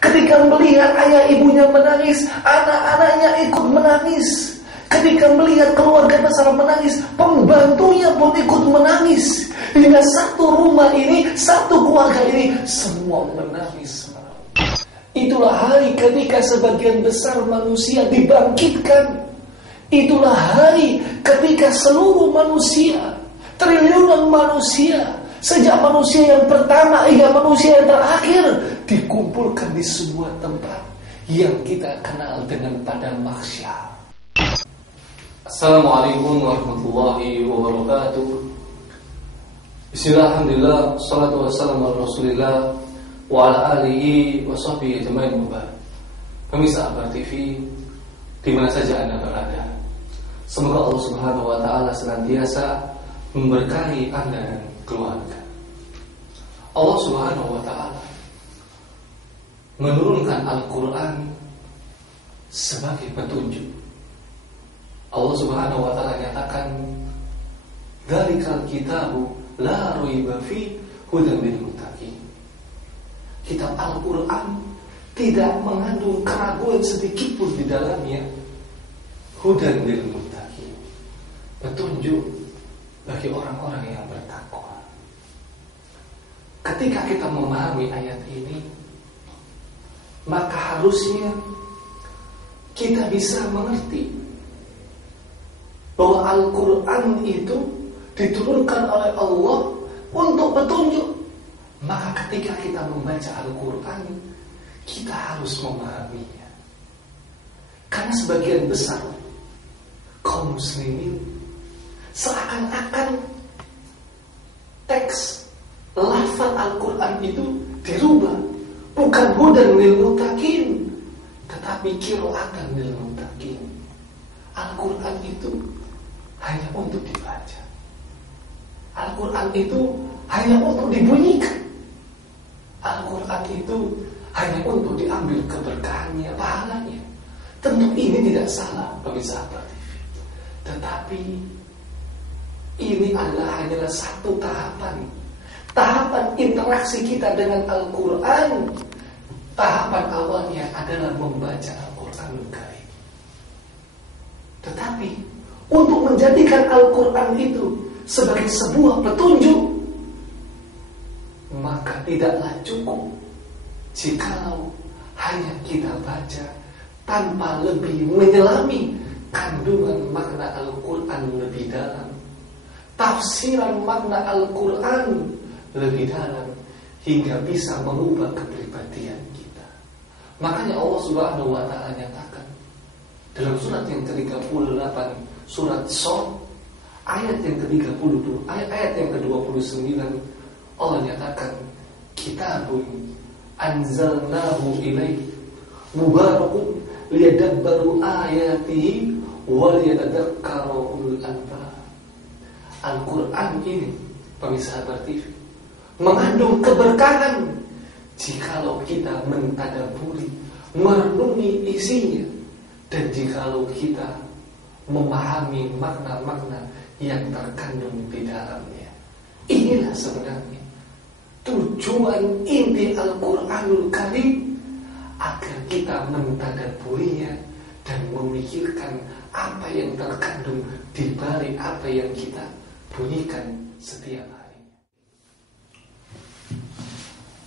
Ketika melihat ayah ibunya menangis, anak-anaknya ikut menangis. Ketika melihat keluarga besar menangis, pembantunya pun ikut menangis. Hingga satu rumah ini, satu keluarga ini, semua menangis. Itulah hari ketika sebagian besar manusia dibangkitkan. Itulah hari ketika seluruh manusia, triliunan manusia, sejak manusia yang pertama hingga manusia yang terakhir, dikumpulkan di sebuah tempat yang kita kenal dengan padang mahsyar. Assalamualaikum warahmatullahi wabarakatuh. Bismillah, alhamdulillah, salatu wassalamu ala rasulillah wa ala alihi wa sahbihi ajma'in. Pemirsa Akbar TV di mana saja Anda berada, semoga Allah Subhanahu wa taala senantiasa memberkahi Anda dan keluarga. Allah Subhanahu wa taala menurunkan Al-Qur'an sebagai petunjuk. Allah Subhanahu wa taala nyatakan, "Dzalikal kitabu la raiba fi hudan lil muttaqin." Kitab Al-Qur'an tidak mengandung keraguan sedikit pun di dalamnya. Hudan lil muttaqin, petunjuk bagi orang-orang yang bertakwa. Ketika kita memahami ayat ini, maka harusnya kita bisa mengerti bahwa Al-Quran itu diturunkan oleh Allah untuk petunjuk. Maka ketika kita membaca Al-Quran, kita harus memahaminya. Karena sebagian besar kaum muslimin seakan-akan teks lafaz Al-Quran itu dirubah. Bukan hudan lil muttaqin, tetapi qiraatan lil muttaqin. Al-Quran itu hanya untuk dibaca. Al-Quran itu hanya untuk dibunyikan. Al-Quran itu hanya untuk diambil keberkahannya, pahalanya. Tentu ini tidak salah bagi sahabat TV. Tetapi ini hanyalah satu tahapan. Tahapan interaksi kita dengan Al-Quran. Tahapan awalnya adalah membaca Al-Quran Karim. Tetapi untuk menjadikan Al-Quran itu sebagai sebuah petunjuk, maka tidaklah cukup jikalau hanya kita baca tanpa lebih menyelami kandungan makna Al-Quran lebih dalam, tafsiran makna Al-Quran lebih dalam, hingga bisa mengubah kepribadian kita. Makanya Allah Subhanahu wa taala nyatakan dalam surat yang ke-38, surat Shad, ayat yang ke-32, ayat yang ke-29, Allah nyatakan, "Kitabun anzalnahu ilaik mubarakun liyadabbaru ayatihi wa liyatadakkaru ulul albab." Al-Quran ini, pemirsa Akbar TV, mengandung keberkahan jikalau kita mentadabburi, merenungi isinya, dan jikalau kita memahami makna-makna yang terkandung di dalamnya. Inilah sebenarnya tujuan inti Al-Quranul Karim, agar kita mentadabburinya dan memikirkan apa yang terkandung di balik apa yang kita bunyikan setiap hari.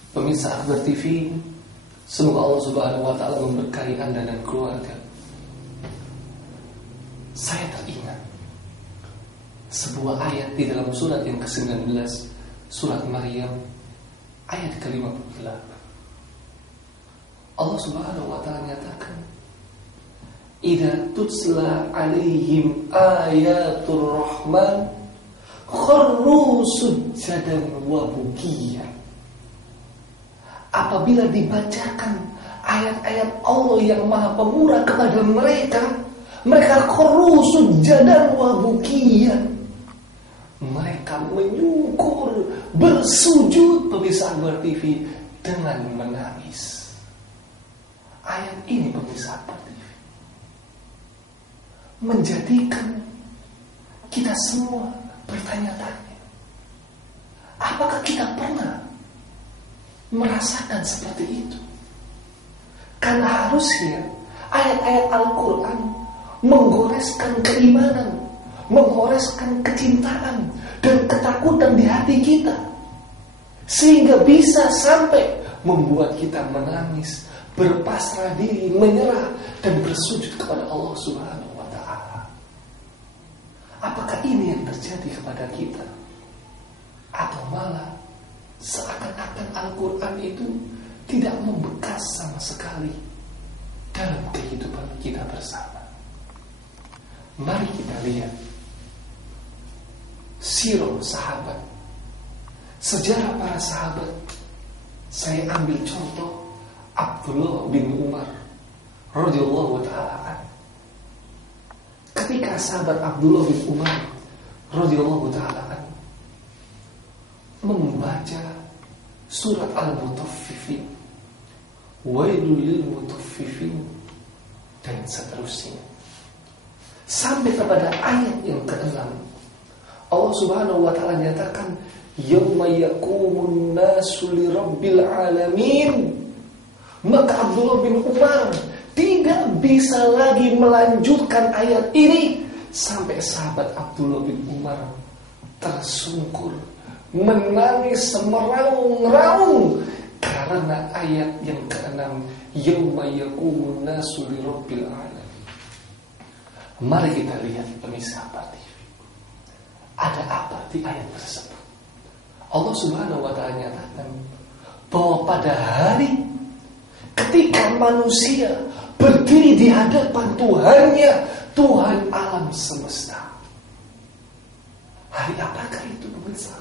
Pemirsa Akbar TV, semoga Allah Subhanahu wa taala memberkahi Anda dan keluarga. Saya teringat sebuah ayat di dalam surat yang ke-19, surat Maryam, ayat ke-58. Allah Subhanahu wa taala nyatakan, "Idza tutsla 'alaihim ayatur rahman kharru sujjadan wa bukiya." Apabila dibacakan ayat-ayat Allah yang Maha Pemurah kepada mereka, mereka kharru sujjadan wa bukiya. Mereka menyungkur, bersujud, pemirsa Akbar TV, dengan menangis. Ayat ini, pemirsa Akbar TV, menjadikan kita semua bertanya-tanya, apakah kita pernah merasakan seperti itu? Karena harusnya ayat-ayat Al-Quran menggoreskan keimanan, menggoreskan kecintaan dan ketakutan di hati kita, sehingga bisa sampai membuat kita menangis, berpasrah diri, menyerah dan bersujud kepada Allah Subhanahu wa Ta'ala. Apakah ini yang terjadi kepada kita? Atau malah seakan-akan Al-Quran itu tidak membekas sama sekali dalam kehidupan kita bersama? Mari kita lihat sirah sahabat, sejarah para sahabat. Saya ambil contoh Abdullah bin Umar radhiyallahu ta'ala. Ketika sahabat Abdullah bin Umar radhiyallahu ta'ala membaca surat Al-Mutaffifin, wailul lil mutaffifin, dan seterusnya, sampai kepada ayat yang ke-6, Allah Subhanahu wa ta'ala nyatakan, yauma yaqumun nasu lirabbil alamin. Maka Abdullah bin Umar tidak bisa lagi melanjutkan ayat ini sampai sahabat Abdullah bin Umar tersungkur, menangis semeraung-raung karena ayat yang ke-6, yauma yaqumun nasu lirabbil alamin. Mari kita lihat pemirsa TV. Ada apa di ayat tersebut? Allah Subhanahu wa ta'ala nyatakan bahwa pada hari ketika manusia berdiri di hadapan Tuhannya, Tuhan alam semesta. Hari apakah itu pemirsa?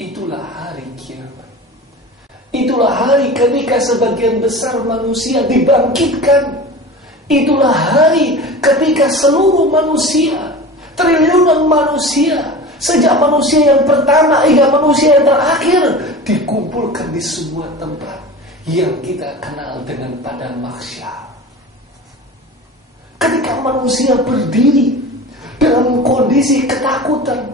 Itulah hari kiamat. Itulah hari ketika sebagian besar manusia dibangkitkan. Itulah hari ketika seluruh manusia, triliunan manusia, sejak manusia yang pertama hingga manusia yang terakhir, dikumpulkan di sebuah tempat yang kita kenal dengan padang mahsyar. Ketika manusia berdiri dalam kondisi ketakutan,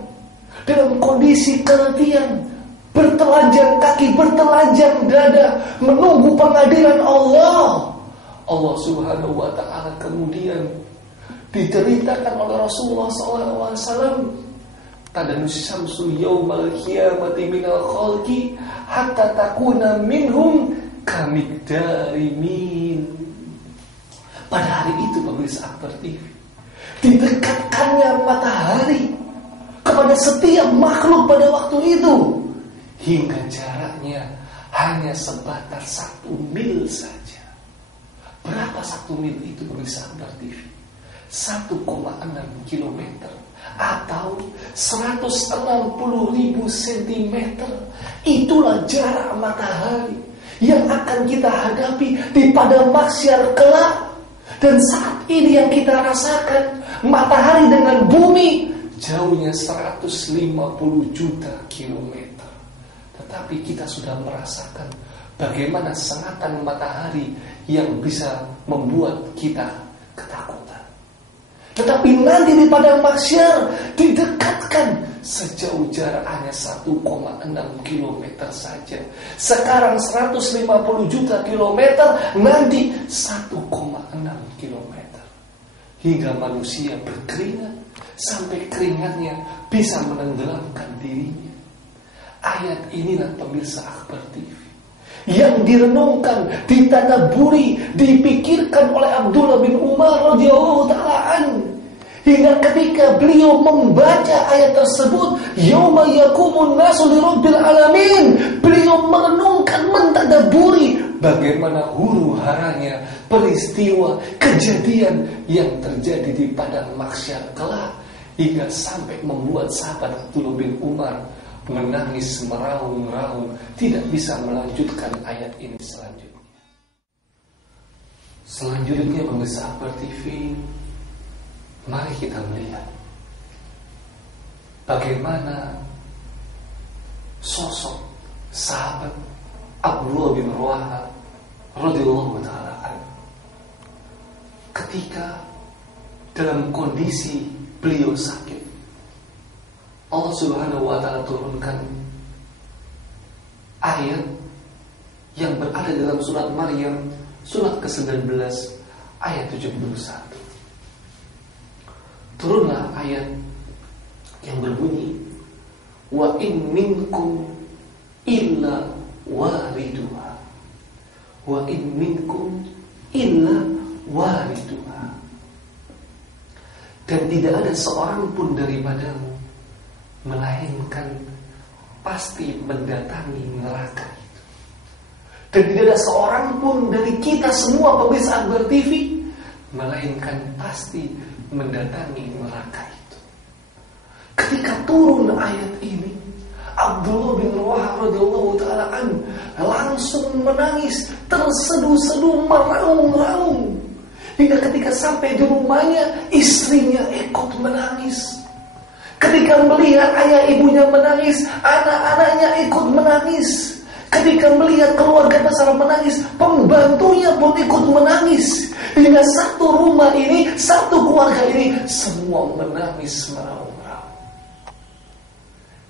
dalam kondisi keletihan, bertelanjang kaki, bertelanjang dada, menunggu pengadilan Allah. Allah Subhanahu wa ta'ala kemudian diceritakan oleh Rasulullah SAW, tadanus syamsu yaumal qiyamati minal khalqi hatta takuna minhum kamigdari min. Pada hari itu pemirsa Akbar TV, didekatkannya matahari kepada setiap makhluk pada waktu itu, hingga jaraknya hanya sebatas 1 mil saja. Berapa 1 mil itu pemirsa Akbar TV? 1,6 kilometer atau 160.000 cm. Itulah jarak matahari yang akan kita hadapi di padang mahsyar kelak. Dan saat ini yang kita rasakan, matahari dengan bumi jauhnya 150 juta kilometer. Tetapi kita sudah merasakan bagaimana sengatan matahari yang bisa membuat kita ketakutan. Tetapi nanti di padang mahsyar didekatkan sejauh jarak hanya 1,6 kilometer saja. Sekarang 150 juta kilometer, nanti 1,6 kilometer. Hingga manusia berkeringat sampai keringatnya bisa menenggelamkan dirinya. Ayat inilah pemirsa Akbar TV yang direnungkan, ditadaburi, dipikirkan oleh Abdullah bin Umar radhiyallahu ta'ala anhu, hingga ketika beliau membaca ayat tersebut, yauma yaqumun nasu lirabbil alamin, beliau merenungkan, mentadaburi bagaimana huru-haranya peristiwa kejadian yang terjadi di padang mahsyar kelak, hingga sampai membuat sahabat Abdullah bin Umar menangis meraung-raung, tidak bisa melanjutkan ayat ini selanjutnya. Selanjutnya pemirsa Akbar TV, mari kita melihat bagaimana sosok sahabat Abdullah bin Rawaha radhiyallahu ta'ala ketika dalam kondisi beliau sakit. Allah Subhanahu wa ta'ala turunkan ayat yang berada dalam surat Maryam, surat ke-19 ayat 71. Turunlah ayat yang berbunyi, wa in minkum illa wariduha, wa in minkum illa wariduha. Dan tidak ada seorang pun daripadamu melainkan pasti mendatangi neraka itu. Dan tidak ada seorang pun dari kita semua pemirsa Akbar TV melainkan pasti mendatangi neraka itu. Ketika turun ayat ini, Abdullah bin Rawaha radhiyallahu taala anhu langsung menangis, terseduh-seduh, meraung-raung. Hingga ketika sampai di rumahnya, istrinya ikut menangis. Ketika melihat ayah ibunya menangis, anak-anaknya ikut menangis. Ketika melihat keluarga besar menangis, pembantunya pun ikut menangis. Hingga satu rumah ini, satu keluarga ini, semua menangis meraung-raung.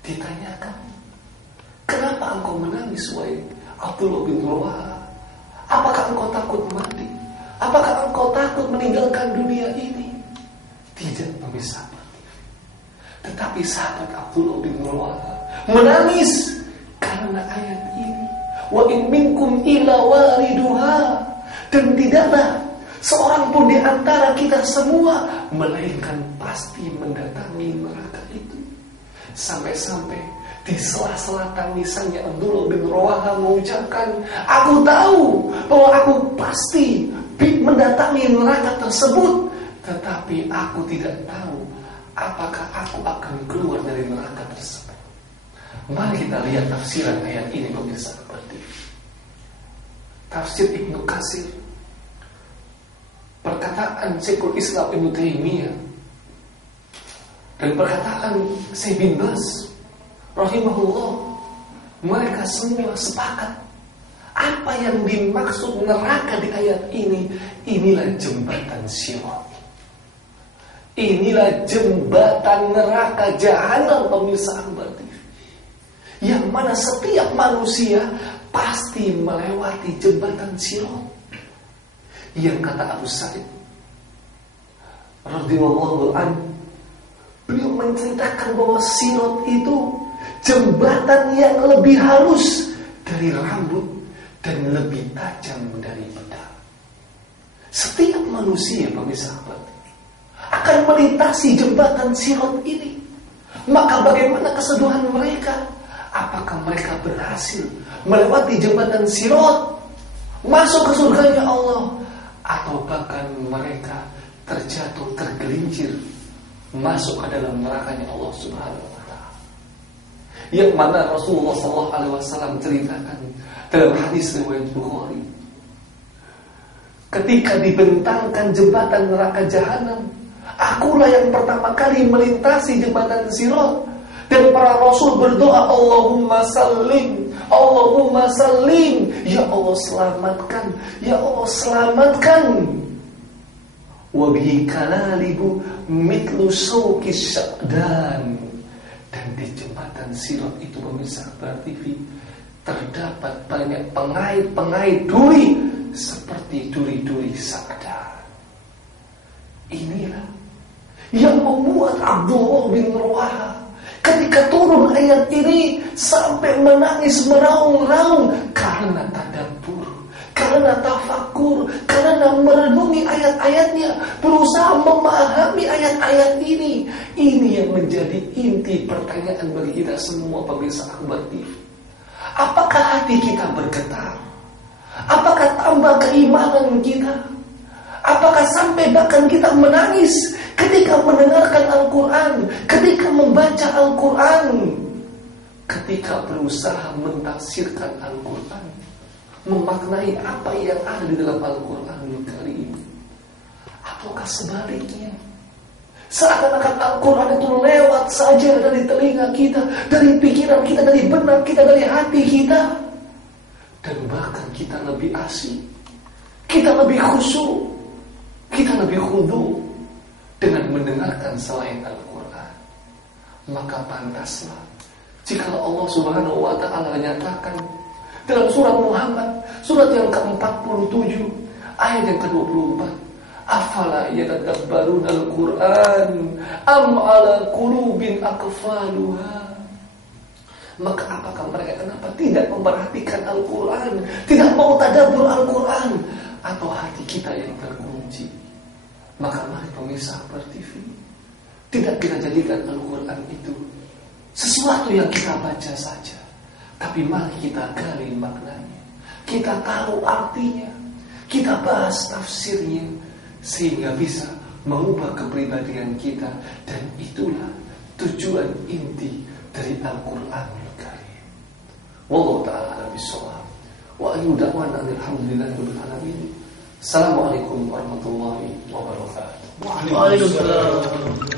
Ditanyakan, kenapa engkau menangis, wahai Abdullah bin Rawaha? Apakah engkau takut mati? Apakah engkau takut meninggalkan dunia ini? Tidak, pemirsa. Tetapi sahabat Abdullah bin Rawaha menangis karena ayat ini, wa in minkum illa wariduha. Dan tidaklah seorang pun di antara kita semua melainkan pasti mendatangi neraka itu. Sampai-sampai di sela-sela tangisannya Abdullah bin Rawaha mengucapkan, aku tahu bahwa aku pasti mendatangi neraka tersebut, tetapi aku tidak tahu apakah aku akan keluar dari neraka tersebut. Mari kita lihat tafsiran ayat ini, pemirsa seperti tafsir Ibnu Katsir, perkataan Syekhul Islam Ibnu Taimiyah, dan perkataan Syekh bin Baz rahimahullah. Mereka semua sepakat apa yang dimaksud neraka di ayat ini. Inilah jembatan Sirat, inilah jembatan neraka jahanam, pemirsa Akbar TV, yang mana setiap manusia pasti melewati jembatan Sirat. Yang kata Abu Sa'id radhiyallahu anhu, beliau menceritakan bahwa Sirat itu jembatan yang lebih halus dari rambut dan lebih tajam dari pedang. Setiap manusia, pemirsa Akbar, akan melintasi jembatan Sirat ini. Maka bagaimana keseduhan mereka? Apakah mereka berhasil melewati jembatan Sirat, masuk ke surganya Allah, atau bahkan mereka terjatuh, tergelincir, masuk ke dalam nerakanya Allah Subhanahu wa ta'ala? Yang mana Rasulullah SAW ceritakan dalam hadis riwayat Bukhari, ketika dibentangkan jembatan neraka jahanam, akulah yang pertama kali melintasi jembatan Sirat. Dan para Rasul berdoa, Allahumma sallim, Allahumma sallim, ya Allah selamatkan, ya Allah selamatkan. Wabihi kalalibu mitlu sawkis sya'dan. Dan di jembatan Sirat itu, pemirsa Akbar TV, terdapat banyak pengait-pengait duri seperti duri-duri Sa'dan. Inilah yang membuat Abdullah bin Rawaha ketika turun ayat ini sampai menangis meraung-raung karena tadabbur, karena tafakur, karena merenungi ayat-ayatnya, berusaha memahami ayat-ayat ini. Ini yang menjadi inti pertanyaan bagi kita semua, pemirsa Akbar TV. Apakah hati kita bergetar? Apakah tambah keimanan kita? Apakah sampai bahkan kita menangis ketika mendengarkan Al-Quran, ketika membaca Al-Quran, ketika berusaha mentafsirkan Al-Quran, memaknai apa yang ada di dalam Al-Quranul Karim? Ataukah sebaliknya, seakan-akan Al-Quran itu lewat saja dari telinga kita, dari pikiran kita, dari benak kita, dari hati kita, dan bahkan kita lebih asik, kita lebih khusyuk, kita lebih khudu dengan mendengarkan selain Al-Quran? Maka pantaslah jika Allah Subhanahu wa ta'ala menyatakan Dalam surat Muhammad, surat yang ke-47, ayat yang ke-24. Afala yatadabbaruna al-Qur'an am ala qulubin aqfaluha. Maka apakah mereka kenapa tidak memperhatikan Al-Quran, tidak mau tadabbur Al-Quran, atau hati kita yang terkunci? Maka mari pemirsa berTV, tidak kita jadikan Al-Quran itu sesuatu yang kita baca saja, tapi mari kita gali maknanya, kita tahu artinya, kita bahas tafsirnya, sehingga bisa mengubah kepribadian kita. Dan itulah tujuan inti dari Al-Quranul Karim. Wallahu ta'ala bishawab. Wa ayu da'wana alhamdulillahirabbil alamin. Assalamualaikum warahmatullahi wabarakatuh. Waalaikumsalam.